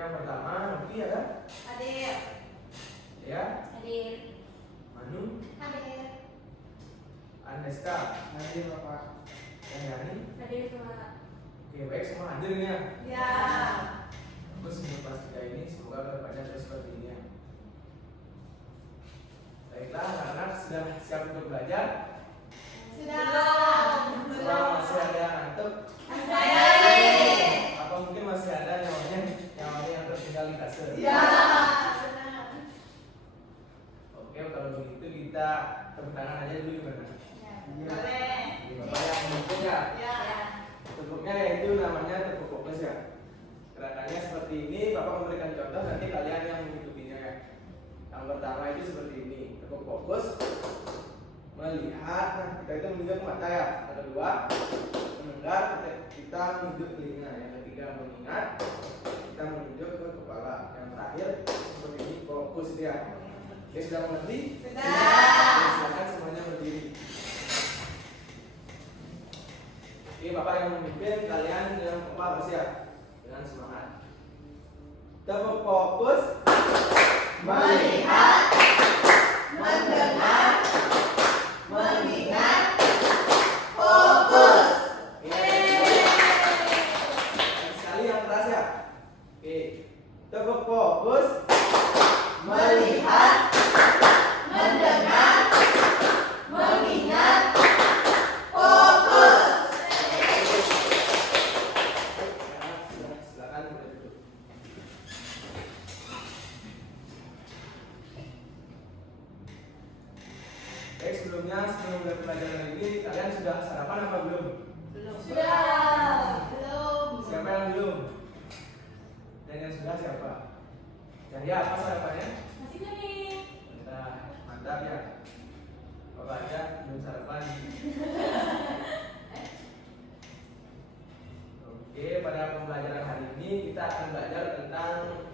yang pertama, Novi ada? Hadir. Ya. Hadir. Manu? Hadir. Aneska? Hadir Bapak. Dan Yani? Hadir Pak. Oke, baik, semua hadir nih ya. Ya. Terus untuk kelas 3 ini semoga kedepannya terus seperti ini ya. Baiklah, anak-anak sudah siap untuk belajar? Sudah. Selama masih ada yang ngantuk? Saya. Apa mungkin masih ada nyawanya yang tertinggal di kasur? Ya. Benar. Oke, kalau begitu kita tepuk tangan aja dulu gimana? Ya. Iya. Boleh. Bapak yang memimpin ya? Ya. Tepuknya yaitu namanya tepuk fokus ya. Gerakannya seperti ini, Bapak memberikan contoh, nanti kalian yang mengikutinya ya. Yang pertama itu seperti ini, tepuk fokus, melihat, nah kita itu menunjuk ke mata ya. Yang kedua, mendengar, kita menunjuk telinga. Yang ketiga, mengingat, kita menunjuk ke kepala. Yang terakhir, seperti ini, fokus ya. Oke, sudah mengerti? Sudah. Oke, silakan semuanya berdiri. Oke, Bapak yang memimpin, kalian yang kompak harus ya. Dengan semangat. Tepuk fokus, Melihat, mendengar, mengingat, fokus. Sekali yang keras ya. Oke, tepuk fokus, Melihat, mendengar, mengingat, fokus. Silakan boleh duduk. Baik, sebelum mulai pelajaran ini, kalian sudah sarapan apa belum? Belum. Sudah. Belum. Siapa yang belum? Dan yang sudah siapa? Cahya, apa sarapannya? Masih nih. Mantap ya. Bapak aja belum sarapan. Oke, pada pembelajaran hari ini kita akan belajar tentang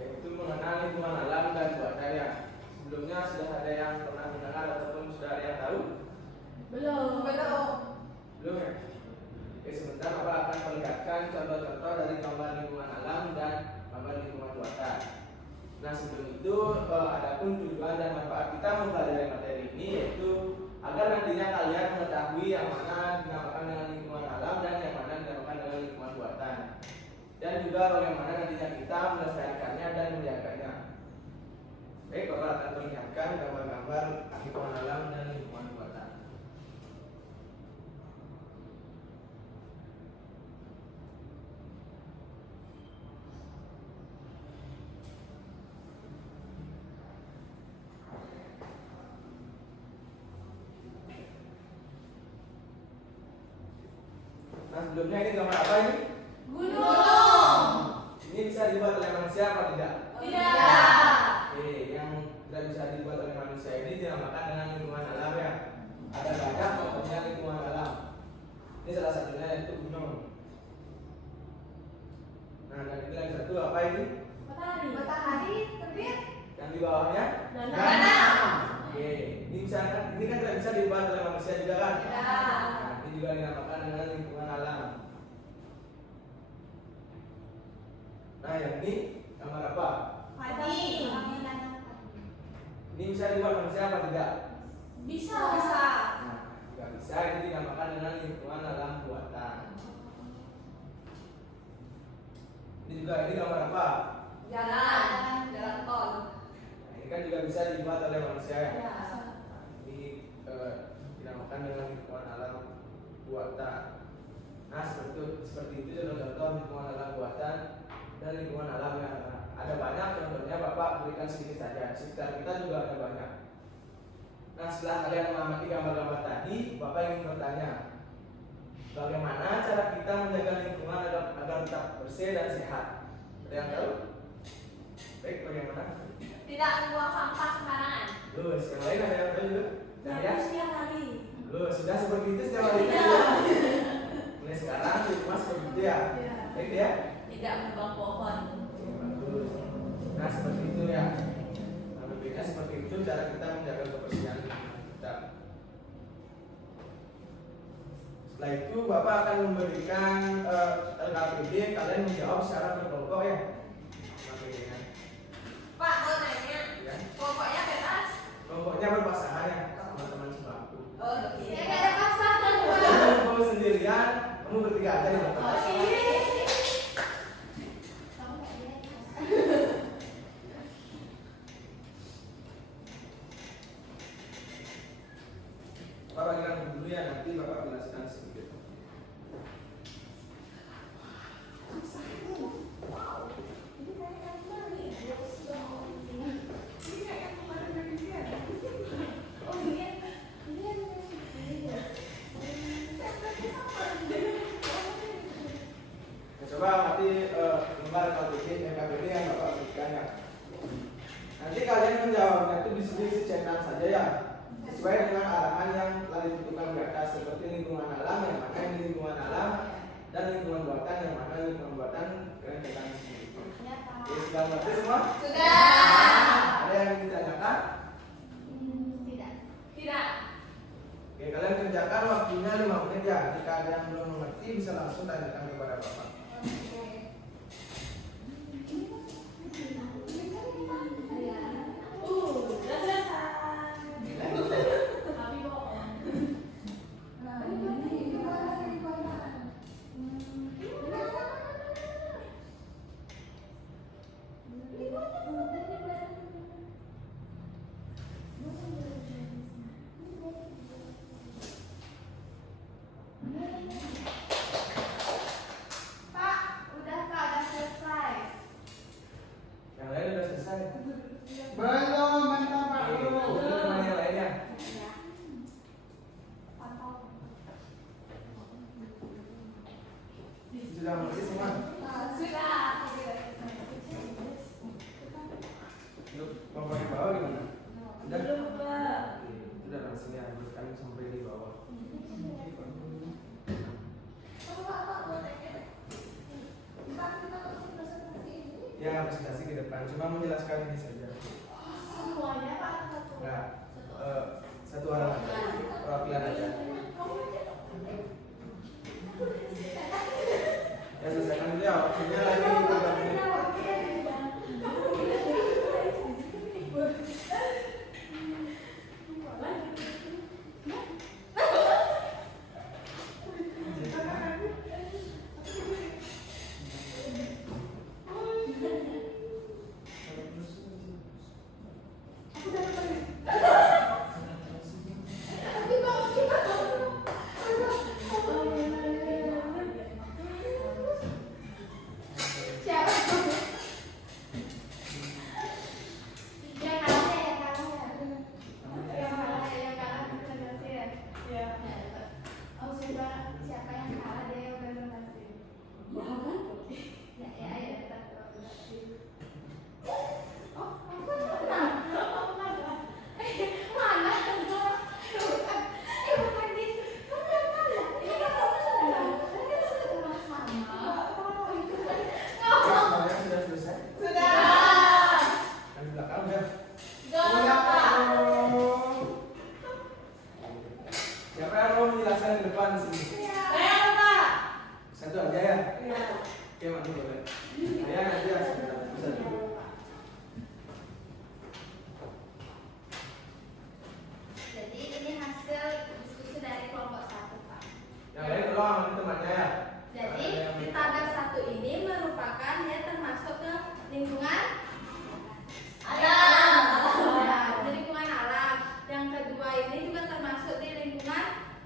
yaitu mengenal lingkungan alam dan buatannya. Sebelumnya sudah ada yang pernah mendengar ataupun sudah ada yang tahu? Belum. Belum ya? Oke, sebentar Bapak akan perlihatkan contoh-contoh dari gambar lingkungan alam dan gambar lingkungan buatan. Nah, sebelum itu adapun tujuan dan manfaat kita mempelajari materi ini yaitu agar nantinya kalian mengetahui yang mana dinamakan dengan lingkungan alam dan yang mana dinamakan dengan lingkungan buatan. Dan juga bagaimana nantinya kita melestarikannya dan menjaganya. Baik, Bapak akan perlihatkan gambar-gambar lingkungan alam dan lingkungan buatan. Nah, sebelumnya ini gambar apa ini? Gunung. Ini bisa dibuat oleh manusia apa tidak? Tidak. Oke, yang tidak bisa dibuat oleh manusia ini dinamakan dengan lingkungan alam ya. Ada banyak contohnya lingkungan alam. Ini salah satunya yaitu gunung. Nah, dan ini lagi satu apa ini? Matahari terbit. Yang di bawahnya? Danau. Oke, ini kan tidak bisa dibuat oleh manusia juga kan? Tidak. Nah, ini juga dinamakan dengan lingkungan alam. Nah, yang ini gambar apa? Padi. Ini bisa dibuat manusia apa tidak? Bisa. Nah, juga bisa, itu dinamakan dengan lingkungan alam buatan. Ini juga, ini gambar apa? Jalan tol. Nah, ini kan juga bisa dibuat oleh manusia ya. Ya. Ini dinamakan dengan lingkungan alam buatan. Nah, seperti itu contoh-contoh lingkungan alam buatan dan lingkungan alam yang ada banyak contohnya. Bapak berikan sedikit saja. Sekitar kita juga ada banyak. Nah, setelah kalian mengamati gambar-gambar tadi, Bapak ingin bertanya, bagaimana cara kita menjaga lingkungan agar tetap bersih dan sehat? Ada yang tahu? Baik, bagaimana? Tidak membuang sampah sembarangan. Terus, yang lain ada yang tahu juga? Cahya? Setiap hari. Loh, sudah seperti itu setiap hari itu. Mulai sekarang di rumah seperti itu ya. Baik ya. Tidak menebang pohon. Bagus. Nah seperti itu ya. Nah, lebihnya seperti itu cara kita menjaga kebersihan kita. Setelah itu Bapak akan memberikan LKPD, kalian menjawab secara berkelompok ya. LKPD-nya. Pak, mau nanya. Ya. Pokoknya bebas. Kelompoknya berpasangan ya sama teman sebangku. Oh, saya nggak ada pasangan. Kamu sendirian, kamu bertiga aja nih Bapak. Bapak bagikan dulu ya, nanti Bapak jelaskan sedikit. Coba nanti lembar KBD yang Bapak berikan ya. Nanti kalian menjawabnya itu di sini cetak saja ya, sesuai dengan arahan yang telah ditentukan di atas, seperti lingkungan alam yang mana ini lingkungan alam dan lingkungan buatan yang mana lingkungan buatan kalian cetak di sini. Oke, sudah mengerti semua? Sudah. Ada yang ingin ditanyakan? Tidak. Oke, kalian kerjakan waktunya 5 menit ya. Jika ada yang belum mengerti bisa langsung tanyakan kepada Bapak. Sudah selesai. Tapi bohong. Pak, udah selesai. Yang lain sudah selesai. Belum, mantap Pak. Oke, itu teman yang lainnya. Sudah mengerti semua? Sudah. Yuk, Bapak di bawah gimana? Sudah? Belum, Pak. Sudah langsung ya, kami sampai di bawah. Ya, presentasi ke depan, cuma menjelaskan ini saja. Semuanya Pak. Nah, satu halaman perwakilan aja. Ya, selesaikan dulu ya, waktunya lagi 3 menit. Semuanya sudah selesai? Sudah. Yang di belakang udah? Sudah, Pak. Siapa yang mau menjelaskan di depan sini? Saya, Pak. Satu aja ya? Oke, mantap boleh. Saya nanti ya, bisa dulu. Jadi ini hasil diskusi dari kelompok 1, Pak. Yang lain tolong ambil temannya ya. Jadi di tabel 1 ini merupakan dia termasuk ke lingkungan alam. Di lingkungan alam. Yang kedua ini juga termasuk di lingkungan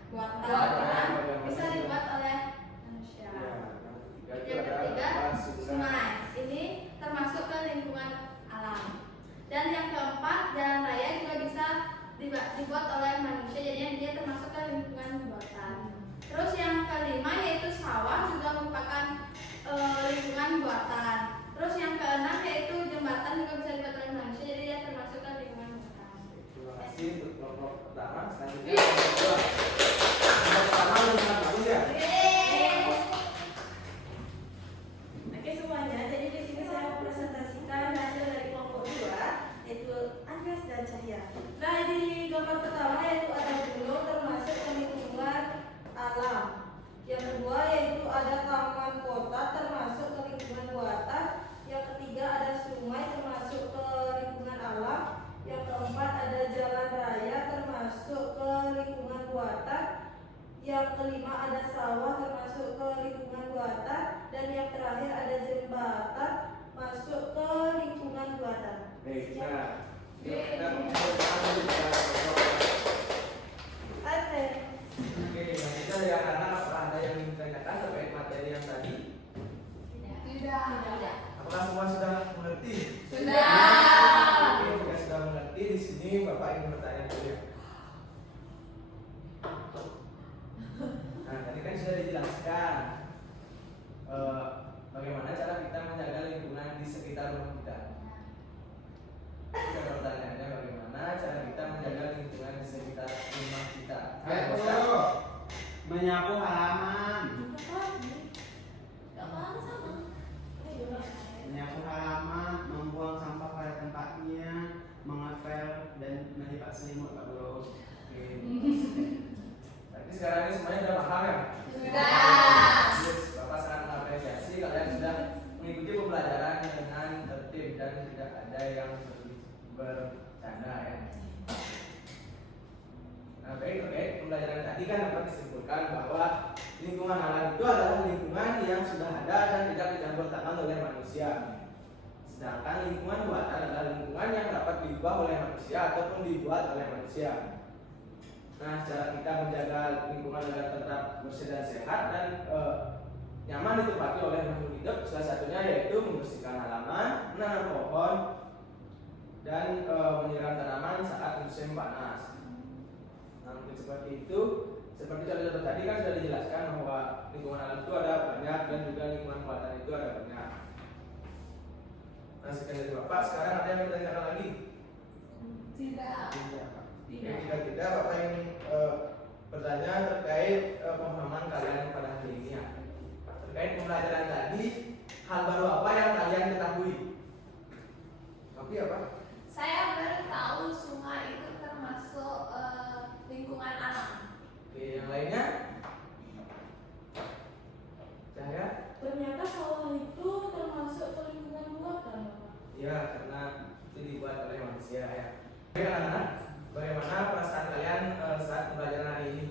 buatan. Bisa dibuat oleh manusia. Yang ketiga sungai. Ini termasuk ke lingkungan alam. Dan yang keempat jalan raya juga bisa dibuat oleh manusia. Jadinya dia termasuk ke lingkungan buatan. Terus yang kelima yaitu sawah juga merupakan lingkungan buatan. Terus yang keenam yaitu jembatan juga bisa dibuat oleh manusia. Jadi dia termasuk ke lingkungan buatan. Terima kasih untuk kelompok pertama. Selanjutnya kelompok kedua. Tidak. Apakah semua sudah mengerti? Sudah. Oke, jika sudah mengerti di sini Bapak ingin bertanya dulu ya. Nah, tadi kan sudah dijelaskan bagaimana cara kita menjaga lingkungan di sekitar rumah kita. Sekarang pertanyaannya bagaimana cara kita menjaga lingkungan di sekitar rumah kita? Ayo, menyapu halaman. Gak apa sama. Menyapu halaman, membuang sampah pada tempatnya, mengepel dan melipat selimut, Pak Guru. Oke. Berarti sekarang ini semuanya sudah paham ya? Sudah. Yes, Bapak sangat mengapresiasi kalian sudah mengikuti pembelajaran dengan tertib dan tidak ada yang bercanda ya. Nah, baik, oke. Pembelajaran tadi kan dapat disimpulkan bahwa lingkungan alam itu adalah lingkungan yang sudah ada dan tidak dicampur tangan oleh manusia. Sedangkan lingkungan buatan adalah lingkungan yang dapat diubah oleh manusia ataupun dibuat oleh manusia. Nah, cara kita menjaga lingkungan agar tetap bersih dan sehat dan nyaman ditempati oleh makhluk hidup, salah satunya yaitu membersihkan halaman, menanam pohon, dan menyiram tanaman saat musim panas. Nah, mungkin seperti itu. Seperti contoh tadi kan sudah dijelaskan bahwa lingkungan alam itu ada banyak dan juga lingkungan buatan itu ada banyak. Nah, sekian dari Bapak. Sekarang ada yang ditanyakan lagi? Tidak. Oke, jika tidak, Bapak ingin bertanya terkait pemahaman kalian pada hari ini ya. Terkait pembelajaran tadi, hal baru apa yang kalian ketahui? Tapi apa? Saya baru tahu sungai itu termasuk lingkungan alam. Oke, yang lainnya? Cahaya? Ternyata sawah itu termasuk ke lingkungan buatan, Bapak. Ya, karena itu dibuat oleh manusia ya. Oke, anak-anak, bagaimana perasaan kalian saat pembelajaran hari ini?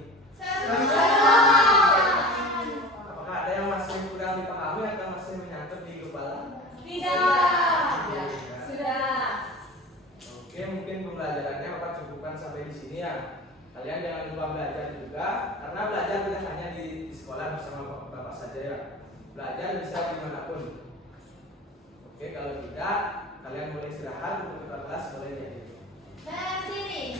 Apakah ada yang masih kurang dipahami atau masih menyangkut di kepala? Tidak. Sudah. Oke, mungkin pembelajarannya Bapak cukupkan sampai di sini ya. Kalian jangan lupa belajar juga, karena belajar tidak hanya di sekolah bersama Bapak saja ya. Belajar bisa dimanapun. Oke, kalau tidak, kalian boleh istirahat untuk ke kelas boleh ya. Dan sini.